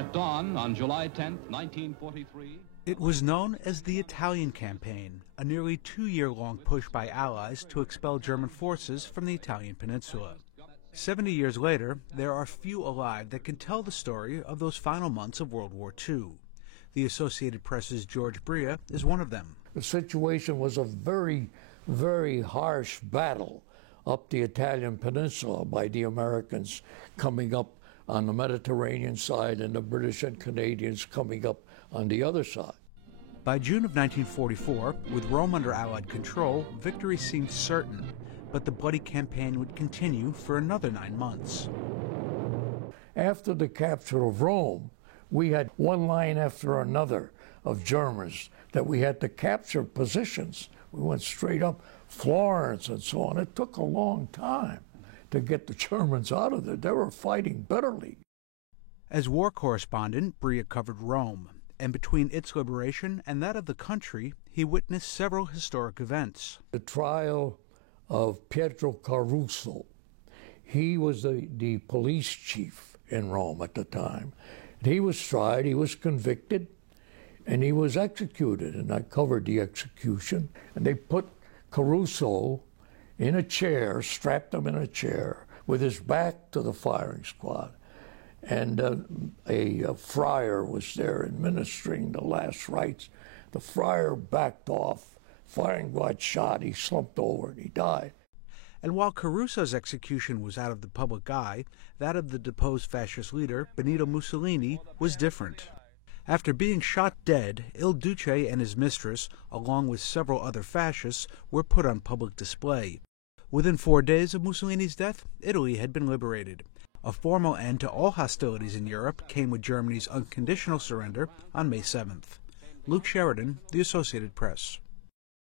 At dawn on July 10, 1943... It was known as the Italian Campaign, a nearly 2-year-long push by Allies to expel German forces from the Italian peninsula. 70 years later, there are few alive that can tell the story of those final months of World War II. The Associated Press's George Bria is one of them. The situation was a very, very harsh battle up the Italian peninsula by the Americans coming up on the Mediterranean side and the British and Canadians coming up on the other side. By June of 1944, with Rome under Allied control, victory seemed certain, but the bloody campaign would continue for another 9 months. After the capture of Rome, we had one line after another of Germans that we had to capture positions. We went straight up Florence and so on. It took a long time to get the Germans out of there. They were fighting bitterly. As war correspondent, Bria covered Rome, and between its liberation and that of the country, he witnessed several historic events. The trial of Pietro Caruso. He was the police chief in Rome at the time. And he was tried, he was convicted, and he was executed. And I covered the execution. And they put Caruso in a chair, strapped him in a chair, with his back to the firing squad. And a friar was there administering the last rites. The friar backed off. Firing squad shot, he slumped over and he died. And while Caruso's execution was out of the public eye, that of the deposed fascist leader, Benito Mussolini, was different. After being shot dead, Il Duce and his mistress, along with several other fascists, were put on public display. Within 4 days of Mussolini's death, Italy had been liberated. A formal end to all hostilities in Europe came with Germany's unconditional surrender on May 7th. Luke Sheridan, The Associated Press.